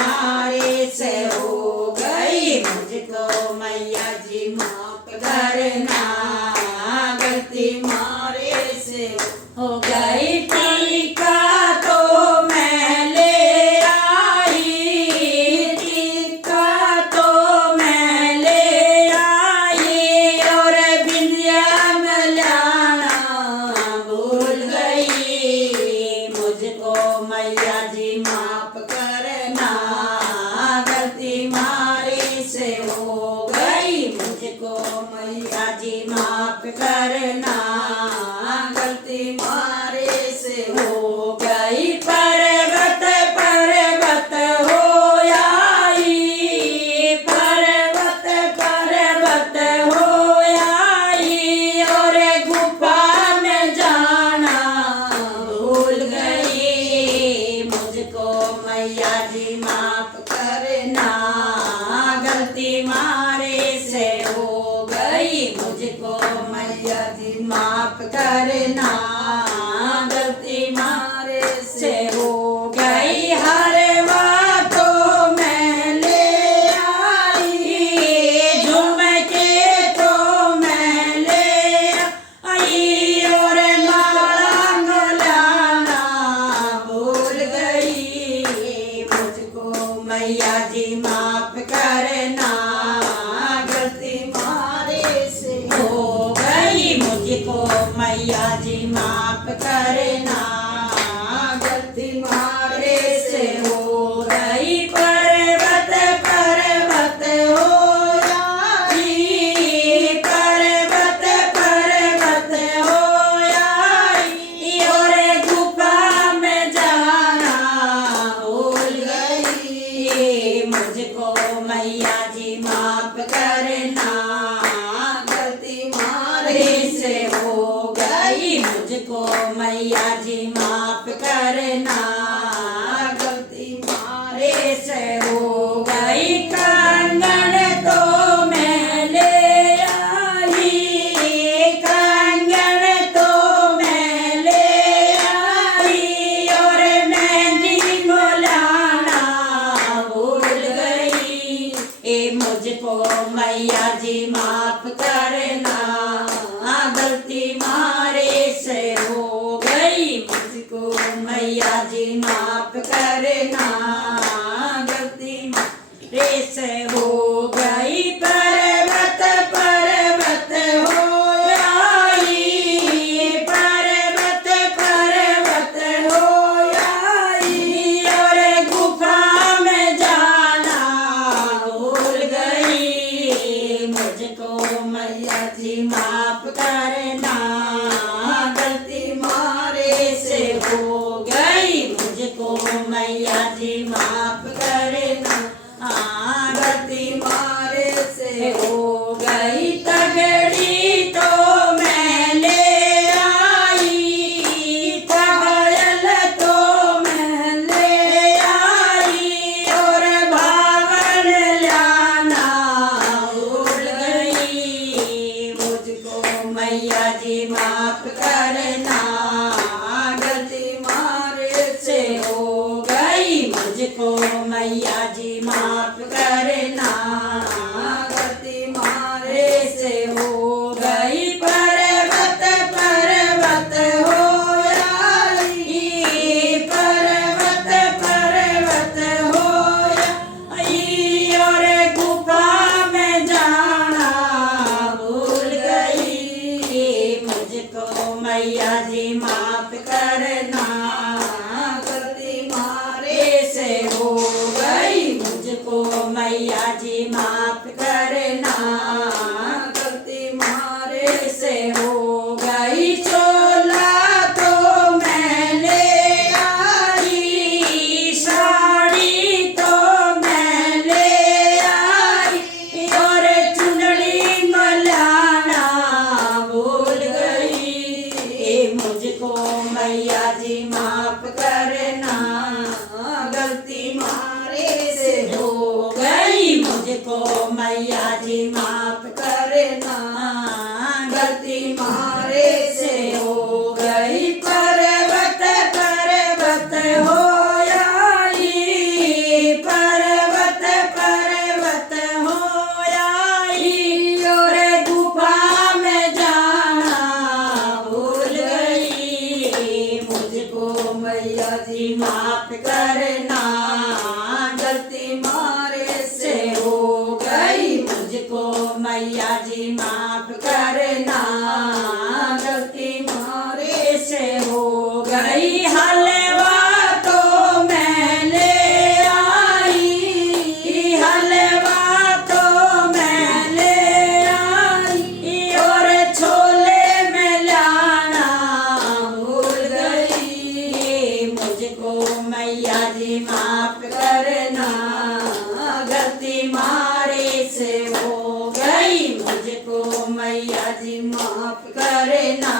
मारे से हो गई, मुझको मैया जी माफ करना, गलती मारे से हो गई। टीका तो मैं ले आई, टीका तो मैं ले आई, और बिंदिया मिलाना भूल गई, मुझको मैया जी माफ करना, गलती मारे से हो गई, मुझको मैया जी माफ करना, गलती मारे से हो गई। पर्वत पर्वत हो आई, पर्वत पर्वत हो आई, और गुफा में जाना भूल गई, मुझको मैया जी माफ करना, गलती मारे से हो गई, मुझको मैया जी माफ करना, गलती मारे से हो गई। हरवा तो मैं ले आई, झुमके तो मैं ले आई, और माला गलाना भूल गई, मुझको मैया जी माफ करना, गलती मारे से हो गई, मुझको मैया जी माफ करना, गलती मारे से हो गई। पर्वत पर्वत हो आई, पर्वत पर्वत हो आई, और गुफा में जाना भूल गई, मुझको मैया जी माफ करना, गलती मारे से हो गई, मुझको मैया जी माफ करना, गलती मारे से हो गई। कंगन तो मैं ले आई, कंगन तो मैं ले आई, और मेहंदी मोलाना भूल गई, मुझको मैया जी माफ करना, गलती मारे से हो गई, मुझको मैया जी माफ करना, गलती मारे से हो गई। पर्वत पर्वत हो आई, पर्वत पर्वत हो आई, और गुफा में जाना भूल गई, मुझको मैया जी माफ करना, गलती मारे से हो गई, मुझको मैया जी माफ करना, गलती मारे से हो गई। तगड़ी तो मैं ले आई, पायल तो मैं ले आई, और भावन लाना भूल गई, मुझको मैया जी माफ करना, गलती मारे से हो गई, मुझको मैया जी माफ करना, गलती मारे से हो गई। पर्वत पर्वत हो आई, पर्वत पर्वत हो आई, और गुफा में जाना भूल गई, मुझको मैया जी माफ करना, गलती मारे से हो गई, मुझको मैया जी माफ करना, गलती मारे से हो गई। चोला तो मैं ले आई, साड़ी तो मैं ले आई, और चुनरी मलाना भूल गई, मुझको मैया जी माफ करना, गलती मारे से हो गई, मुझको मैया जी माफ करना, गलती मारे से हो गई। पर्वत पर्वत हो आई, पर मारे से हो गई। हलवा तो मैं ले आई, हलवा तो मैं ले आई, और छोले में लाना भूल गई। मुझको मैया जी माफ करना, गलती मारे से हो गई। मुझको मैया जी माफ करना।